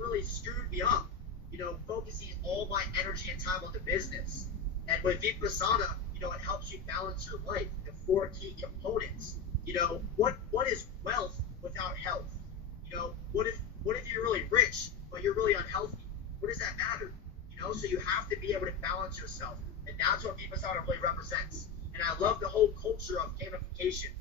really screwed me up, focusing all my energy and time on the business. And with Vipassana, it helps you balance your life, the four key components. What is wealth without health? What if you're really rich, but you're really unhealthy? What does that matter? So you have to be able to balance yourself. And that's what Vipassana really represents. And I love the whole culture of gamification.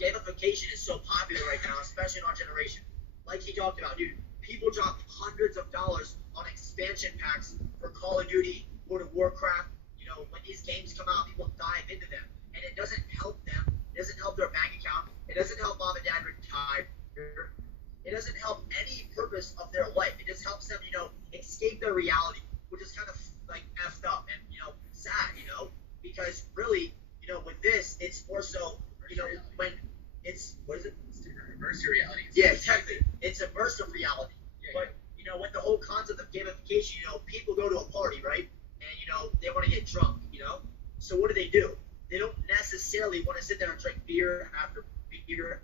Gamification is so popular right now, especially in our generation. Like he talked about, dude, people drop hundreds of dollars on expansion packs for Call of Duty, World of Warcraft. When these games come out, people dive into them. And it doesn't help them. It doesn't help their bank account. It doesn't help mom and dad retire. It doesn't help any purpose of their life. It just helps them, escape their reality, which is kind of like effed up and, sad, because really, with this, it's more so, when it's, what is it? It's immersive reality. Yeah, exactly. It's immersive reality. But, with the whole concept of gamification, people go to a party, right? And, they want to get drunk, So what do? They don't necessarily want to sit there and drink beer after beer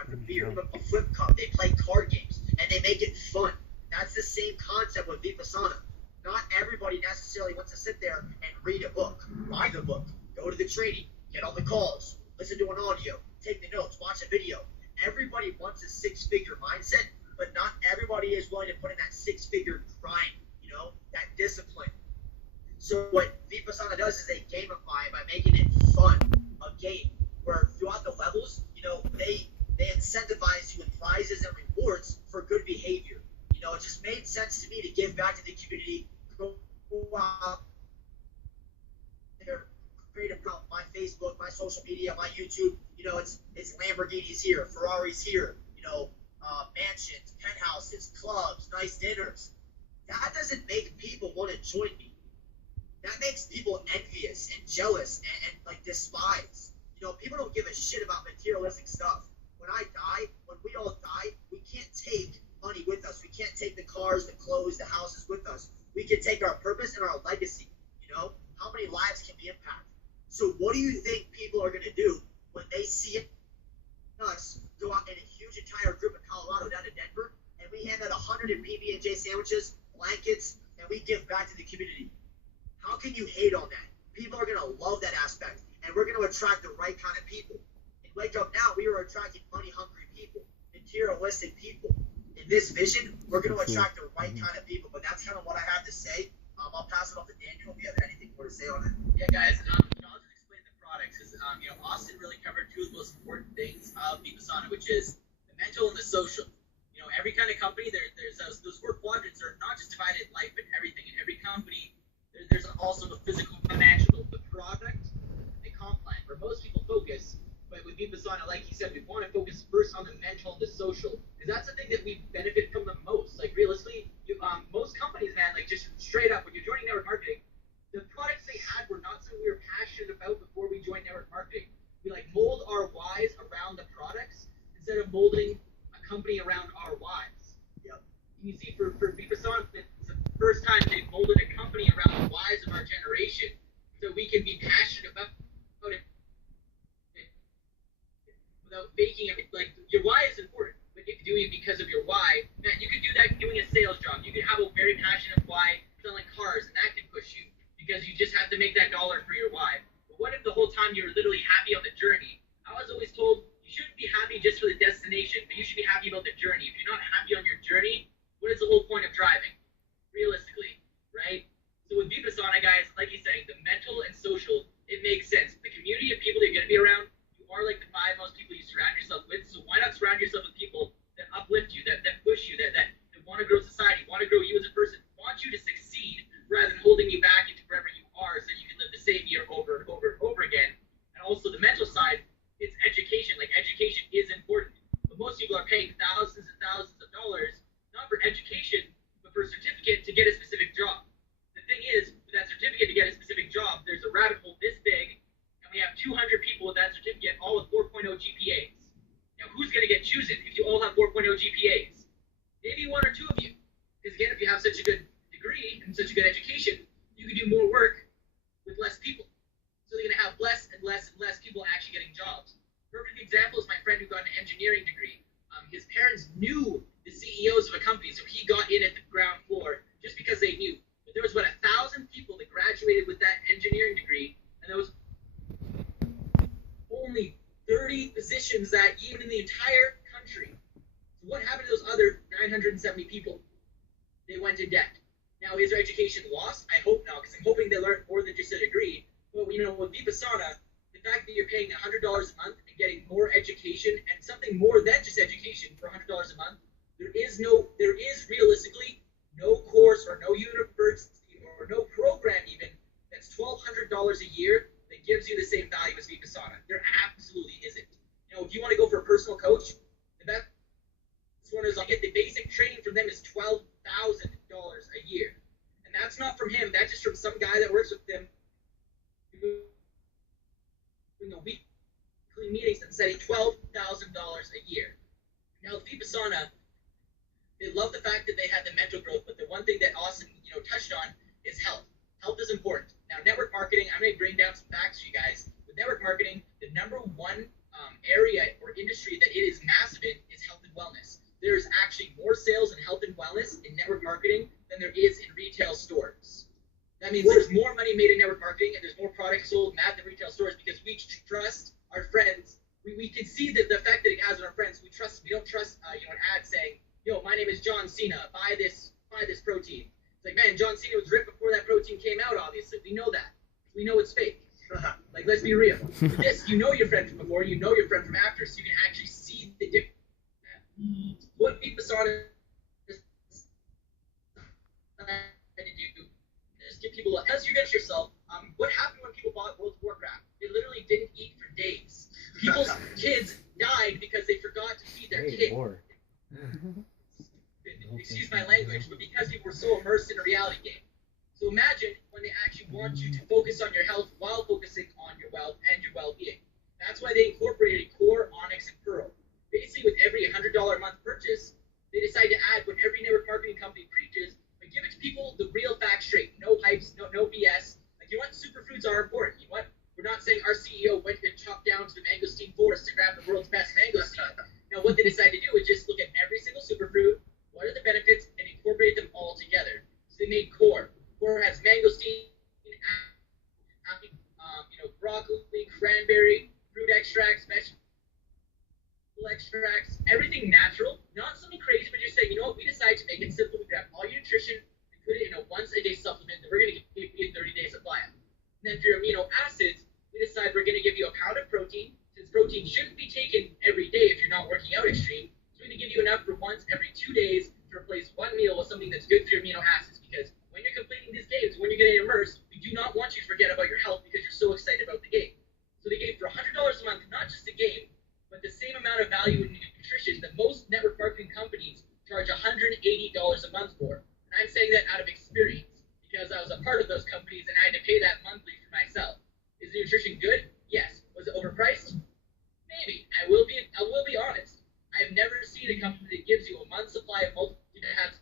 after beer. But a flip cup, they play card games, and they make it fun. That's the same concept with Vipassana. Not everybody necessarily wants to sit there and read a book, buy the book, go to the training, get all the calls, listen to an audio, take the notes, watch a video. Everybody wants a six-figure mindset, but not everybody is willing to put in that six-figure grind, that discipline. So what Vipassana does is they gamify it by making it fun, a game, where throughout the levels, they incentivize you with prizes and rewards for good behavior. It just made sense to me to give back to the community, go out there, create my Facebook, my social media, my YouTube. It's Lamborghinis here, Ferraris here, mansions, penthouses, clubs, nice dinners. That doesn't make people want to join me. That makes people envious and jealous and like despise. People don't give a shit about materialistic stuff. When I die, when we all die, we can't take money with us. We can't take the cars, the clothes, the houses with us. We can take our purpose and our legacy. How many lives can we impact? So what do you think people are going to do when they see us go out in a huge entire group in Colorado down to Denver, and we hand out 100 PB&J sandwiches, blankets, and we give back to the community? How can you hate on that? People are going to love that aspect, and we're going to attract the right kind of people. In Wake Up Now, we are attracting money-hungry people, materialistic people. In this vision, we're going to attract the right kind of people, but that's kind of what I have to say. I'll pass it off to Daniel if you have anything more to say on it. Yeah, guys, I'll just explain the products. Austin really covered two of the most important things of Vipassana, which is the mental and the social. Every kind of company, there's those four quadrants are not just divided in life, but everything. In every company, there's also the physical, financial, the product, the comp plan, where most people focus. But with Vipassana, like he said, we want to focus first on the mental and the social, because that's the thing that we benefit from the most. Like realistically, most companies, man, like just straight up, when you're joining network marketing, the products they had were not something we were passionate about before we joined network marketing. We like mold our whys around the products instead of molding a company around our whys. Yep. You see, for Vipassana, it's the first time they've molded a company around the whys of our generation, so we can be passionate about it without faking it. Like, your why is important, but if you're doing it because of your why, man, you could do that doing a sales job. You could have a very passionate why selling cars, and that can push you because you just have to make that dollar for your why. But what if the whole time you're literally happy on the journey? I was always told you shouldn't be happy just for the destination, but you should be happy about the journey. If you're not happy on your journey, what is the whole point of driving? Realistically, right? So with Vipassana, guys, like he's saying, the mental and social, it makes sense. The community of people that you're going to be around, are like the five most people you surround yourself with. So why not surround yourself with people that uplift you, that push you, that want to grow society, want to grow you as a person, want you to succeed rather than holding you back into wherever you are so you can live the same year over and over and over again. And also the mental side, it's education. Like, education is important. But most people are paying thousands and thousands of dollars, not for education, but for a certificate to get a specific job. The thing is, for that certificate to get a specific job, there's a rabbit hole this big, we have 200 people with that certificate, all with 4.0 GPAs. Now, who's going to get chosen if you all have 4.0 GPAs? Maybe one or two of you. Because again, if you have such a good degree and such a good education, you can do more work with less people. So they're going to have less and less and less people actually getting jobs. Perfect example is my friend who got an engineering degree. His parents knew the CEOs of a company, so he got in at the ground floor just because they knew. But there was about 1,000 people that graduated with that engineering degree, and there was only 30 positions that even in the entire country. So what happened to those other 970 people? They went in debt. Now, is their education lost? I hope not, because I'm hoping they learned more than just a degree. But, with Vipassana, the fact that you're paying $100 a month and getting more education and something more than just education for $100 a month, there is realistically no course or no university or no program even that's $1,200 a year that gives you the same value as Vipassana. There absolutely isn't. If you want to go for a personal coach, the best one is I'll get the basic training from them is $12,000 a year. And that's not from him, that's just from some guy that works with them weekly meetings and setting $12,000 a year. Now, Vipassana, they love the fact that they had the mental growth, but the one thing that Austin, touched on is health. Health is important. Now, network marketing, I'm going to bring down some facts for you guys. With network marketing, the number one area or industry that it is massive in is health and wellness. There's actually more sales in health and wellness in network marketing than there is in retail stores. That means there's more money made in network marketing and there's more products sold at the retail stores because we trust our friends. We can see the effect that it has on our friends. We don't trust an ad saying, my name is John Cena, buy this protein. It's like, man, John Cena was ripped before that protein came out, obviously. We know that. We know it's fake. Like, let's be real. This, your friend from before, your friend from after, so you can actually see the difference. What Vipassana is to do is give people, as you get yourself, what happened when people bought World of Warcraft? They literally didn't eat for days. People's kids died because they forgot to feed their kid. Excuse my language, but because people were so immersed in a reality game. So imagine when they actually want you to focus on your health while focusing on your wealth and your well-being. That's why they incorporated Core, Onyx, and Pearl. Basically, with every $100 a month purchase, they decide to add what every network marketing company preaches, but give it to people the real facts straight. No hypes, no BS. Like, superfoods are important. We're not saying our CEO went and chopped down to the mangosteen forest to grab the world's best mangosteen. Now, what they decide to do is just look at every single superfood, what are the benefits, and incorporate them all together. So they made Core. Core has mangosteen, broccoli, cranberry, fruit extracts, vegetable extracts, everything natural, not something crazy, but just saying, we decided to make it simple. We grab all your nutrition and put it in a once-a-day supplement that we're going to give you a 30-day supply of. And then for your amino acids, we decide we're going to give you a pound of protein, since protein shouldn't be taken every day if you're not working out extreme. So we're going to give you enough for once every 2 days to replace one meal with something that's good for your amino acids, because when you're completing these games, when you're getting immersed, we do not want you to forget about your health because you're so excited about the game. So they gave for $100 a month, not just a game, but the same amount of value in nutrition that most network marketing companies charge $180 a month for. And I'm saying that out of experience because I was a part of those companies and I had to pay that monthly for myself. Is the nutrition good? Yes. Was it overpriced? Maybe. I will be honest. I have never seen a company that gives you a month's supply of multi that has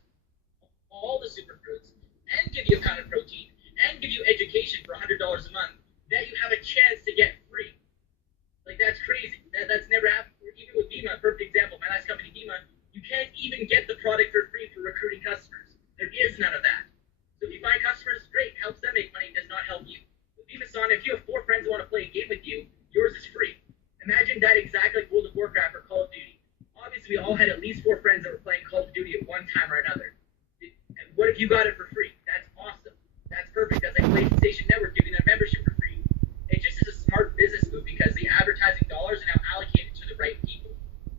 all the superfoods and give you a pound of protein and give you education for $100 a month that you have a chance to get free. Like, that's crazy. That's never happened. Even with Dima, a perfect example, my last company, Dima, you can't even get the product for free for recruiting customers. There is none of that. So if you find customers, great, helps them make money, does not help you. With Vipassana, if you have 4 friends who want to play a game with you, yours is free. Imagine that exactly like World of Warcraft or Call of Duty. Obviously, we all had at least 4 friends that were playing Call of Duty at one time or another. And what if you got it for free? That's awesome. That's perfect. That's like PlayStation Network giving their membership for free. It just is a smart business move because the advertising dollars are now allocated to the right people.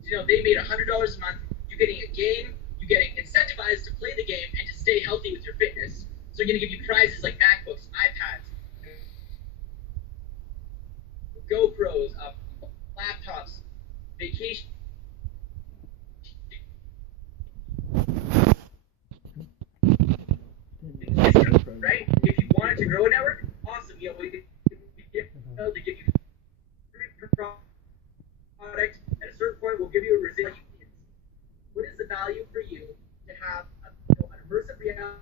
So, they made $100 a month. You're getting a game. You're getting incentivized to play the game and to stay healthy with your fitness. So they're going to give you prizes like MacBooks, iPads, GoPros, laptops, vacation. Right? If you wanted to grow a network, awesome. We could to give you free product. At a certain point, we'll give you a residual. What is the value for you to have an immersive reality